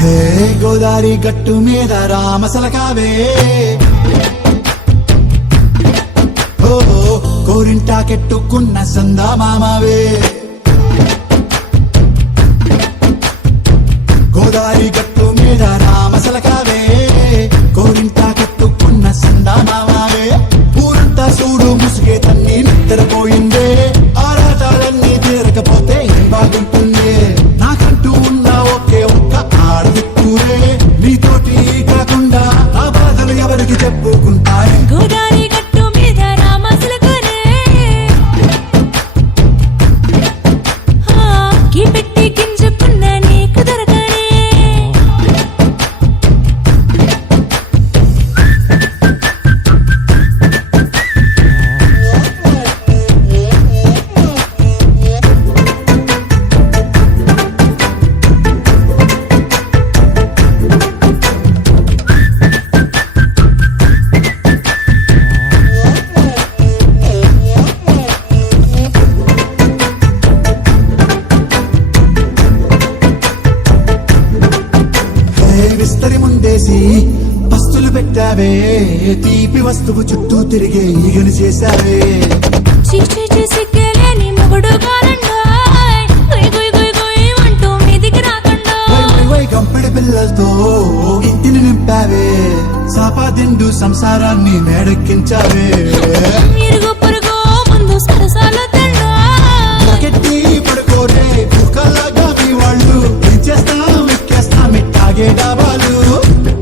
హే గోదారి గట్టు మీద రామసలకావే ఓ కోరింటాకెట్టుకున్న సందా మామావే గోదారి గట్టు మీద రామసలకావే కోరింటాకెట్టుకున్న సందా మామావే ఊరంతా చూడు ముసుగే తన్ని నిద్రపోయిందే ఆరాటాలన్నీ తీరకపోతే ఏం బాగుంటుంది నాకంటూ ఉన్న ఒకే ఒక్క ఆడదిక్కురే నీతోటి కాకుండా ఆ బాధలు ఎవరికి చెప్పుకుంటాయి గోదారి గట్టు మీద రామసలకనే కీ పెట్టి గింజుకున్న నీకు దొరకనే విస్తరి ముందేసి పస్తులు పెట్టావే తీపి వస్తువు చుట్టూ తిరిగే ఈగలు చేశావే చీచి సిగ్గలేని మొగుడు కారండాయ్ గుయ్ గుయ్ గుయ్ గుయ్ అంటూ మీదికి రాకండా వై గంపెడి పిల్లలతో ఇంటిని నింపావే సాపాదిండు సంసారాన్ని మేడెక్కించావే ఇరుగు పొరుగు ముందు సరసాల తండా గట్టి పడుకోరే కుక్కలాగా మీ వాళ్ళు ఇచ్చేస్తాం ఎక్కేస్తాం ఇట్టాగే డాబాలు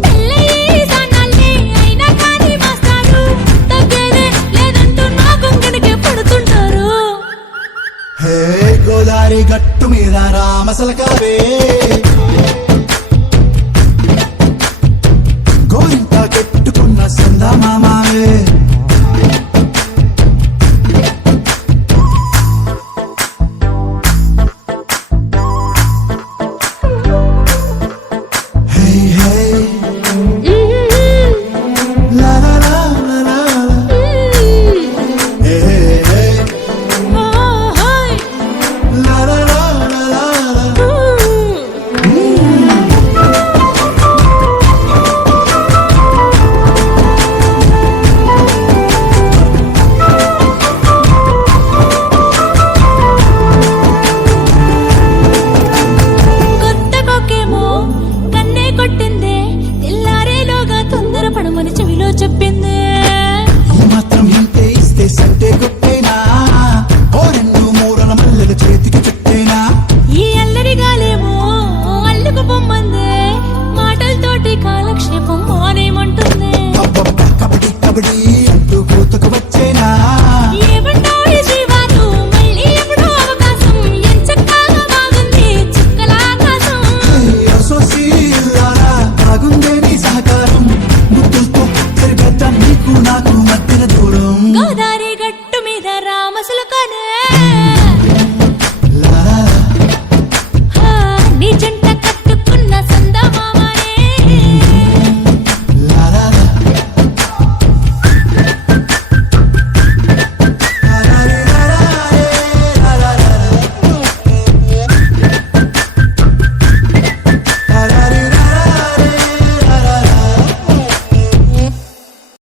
పెళ్ళయి సన్నాల్ని అయినా కానీ మాస్తారు తగ్గేదే లేదంటూ నా కొంగనికే పడుతుంటారు హే గోదారి గట్టు మీద రామసలకావే